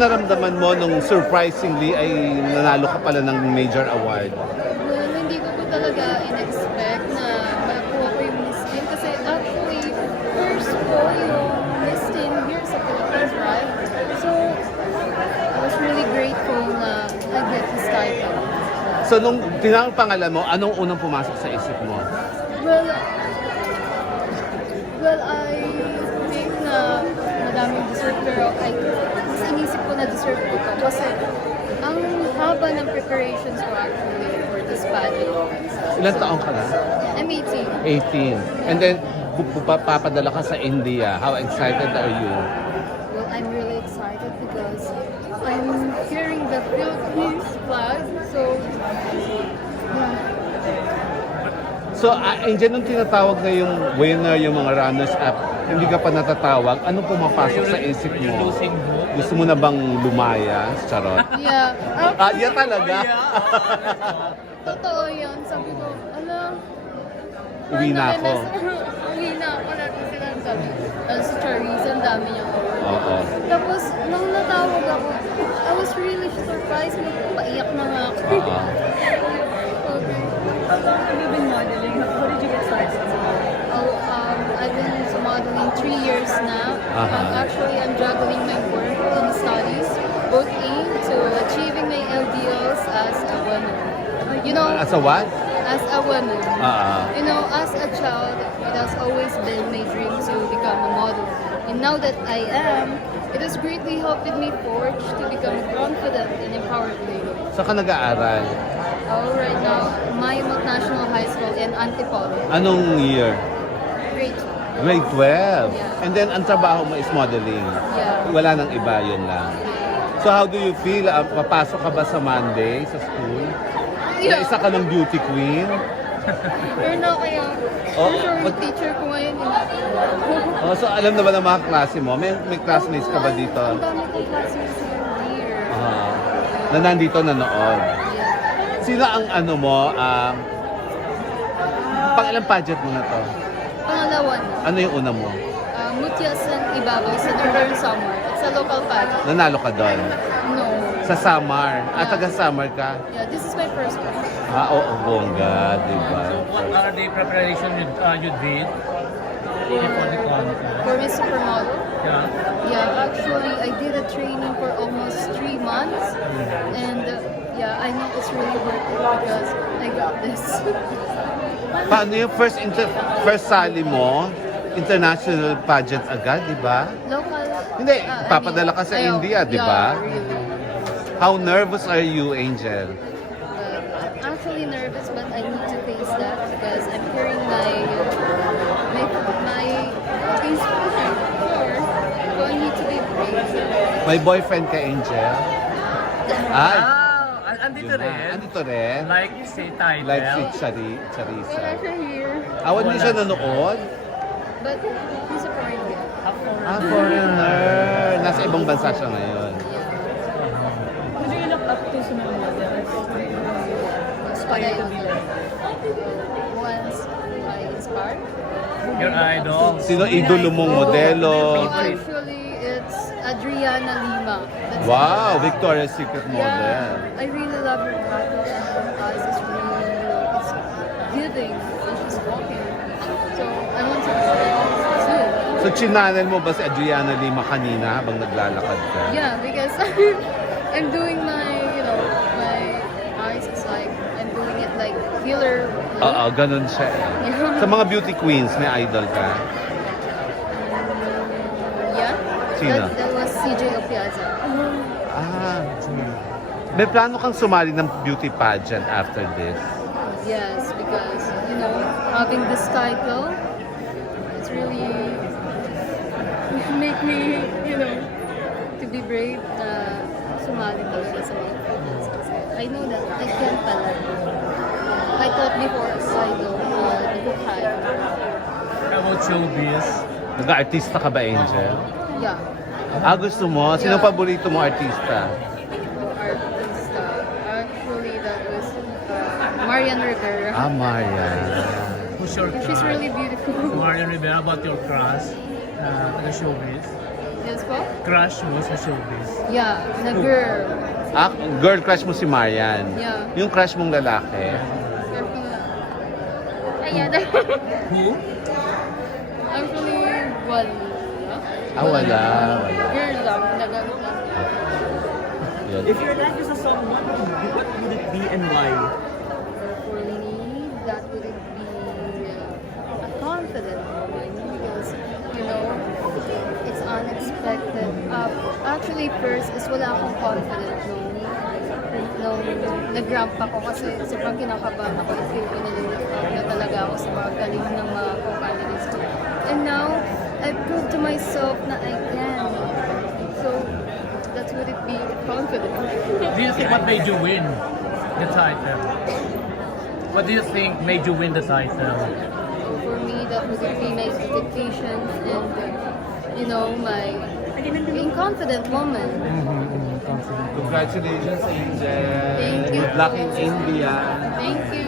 naramdaman mo nung surprisingly ay nanalo ka pala ng major award? Well, hindi ko po talaga in-expect na makuha ko yung Miss Teen kasi actually, first po yung Miss Teen here sa Philippines, right? So, I was really grateful na I get this title. So nung tinanong pangalan mo, anong unang pumasok sa isip mo? Well, I think na madaming deserve pero mas inisip ko na deserve ko to kasi ang haba ng preparations ko actually for this pageant. Ilang taong ka na? I'm 18. 18. And then, papadala ka sa India. How excited are you? Well, I'm really excited because I'm hearing the Philippines flag. So, yeah. So, Angel, nung tinatawag na yung winner, yung mga runners-up, hindi ka pa natatawag, anong pumapasok sa isip mo? Gusto mo na bang lumaya? Charot. Yeah. Yeah talaga? Totoo yan. Sabi ko, alam, Uwi na ako. Uwi na ako. Natin sila ang sabi. Si Charisse, ang dami niya. Oo. Tapos, nung natawag ako, I was really surprised. Magpaiyak na nga ako. Oo. Okay. How long have you been modeling? How did you get started? Oh, I've been modeling 3 years now. Actually, I'm juggling my work and studies, both aimed to achieving my LDOs as a woman. You know, As a what? as a woman. Ah. You know, as a child, it has always been my dream to become a model. And now that I am, it has greatly helped me forge to become a confident and empowered lady. Saan ka nag-aaral? Oh, right now, Mayamot National High School in Antipolo. Anong year? Great. Grade 12. Yeah. And then, ang trabaho mo is modeling. Yeah. Wala nang iba, yun lang. So, how do you feel? Papasok ka ba sa Monday sa school? Na isa ka ng beauty queen? Pero na kaya, Oh, usually but- teacher ko ngayon. Oh, so, alam na ba ng mga klase mo? May classmates ka ba dito? Ang dami kong classmates here. Na nandito nanood. Yeah. Sino ang ano mo? Pang-ilang pageant mo na to? Pangalawa na. Ano yung una mo? Mutiasan Ibabaw sa Northern Summer. It's a local pageant. Nanalo ka doon? No. Sa Samar. Yeah. Taga-Samar ka? Yeah, this is my first one. Oo, bongga, di ba? What are the preparation you did before the contest? For Miss Supermodel. Yeah. Yeah, actually, I did a training for almost 3 months. And yeah, I know it's really worth it because I got this. Paano yung first sali mo? International pageant agad, di ba? Local. Hindi, papadala ka sa India, di ba? Yeah, really. How nervous are you, Angel? Actually nervous, but I need to face that because I'm hearing my inspiration. So I need to be brave. May boyfriend ka, Angel? Ay, Andito yun na. rin. Andito rin. Like say title. Like si Charissa. Wala siya here. Hindi siya nanood? But he's a foreign guy. Foreigner. Nasa ibang bansa siya ngayon. Yeah. Who do you look up to sa mga models? Inspired to be. Once I inspired. Your idol. Sino idolo mong modelo? Oh, actually, it's Adriana Lima. That's Wow, Victoria's Secret model. Yeah, I really love her pattern and her eyes is really, it's giving when she's walking. So I want to soon. So, chinanel mo ba si Adriana Lima kanina habang naglalakad ka? Yeah, because I'm doing my, my eyes is like, I'm doing it like healer. Oo, ganun siya. Yeah. Sa mga beauty queens, may idol ka? Yeah. Sino? That was CJ Opiaza. May plano kang sumali ng beauty pageant after this? Yes, because, having this title, it's really make me, to be brave na sumali talaga sa mga pageants. Kasi I know that I can pala. I thought before I don't have. How about showbiz? Nag-artista ka ba, Angel? Yeah. Gusto mo? Sino Yeah. paborito mo artista? Artista. Actually, that was Marian Rivera. Marian. Who's your She's crush? really beautiful. Marian Rivera, about your crush? Taga showbiz? Yes po? Crush mo sa showbiz. Yeah, na girl. Ah, girl crush mo si Marian. Yeah. Yung crush mong lalaki. Girl ko na. Ayan. Who? Actually, wala. Ah, wala. Girl lang, nagamit lang. Yun. If your life is a song, what would it be and why? For me, that would be a confident woman because, you know, it's unexpected. Actually, first is wala akong confident nung nag-ramp ako kasi sobrang kinakabahan ako. I feel ko na talaga ako sa mga galing ng mga co-candidates ko. And now, I proved to myself na I can. So, that's would it be confident. Do you think what made you win the title? What do you think made you win the title? For me, that would be my dedication and, you know, my being confident woman. Congratulations, Angel. Thank you. Good luck in India. Thank you.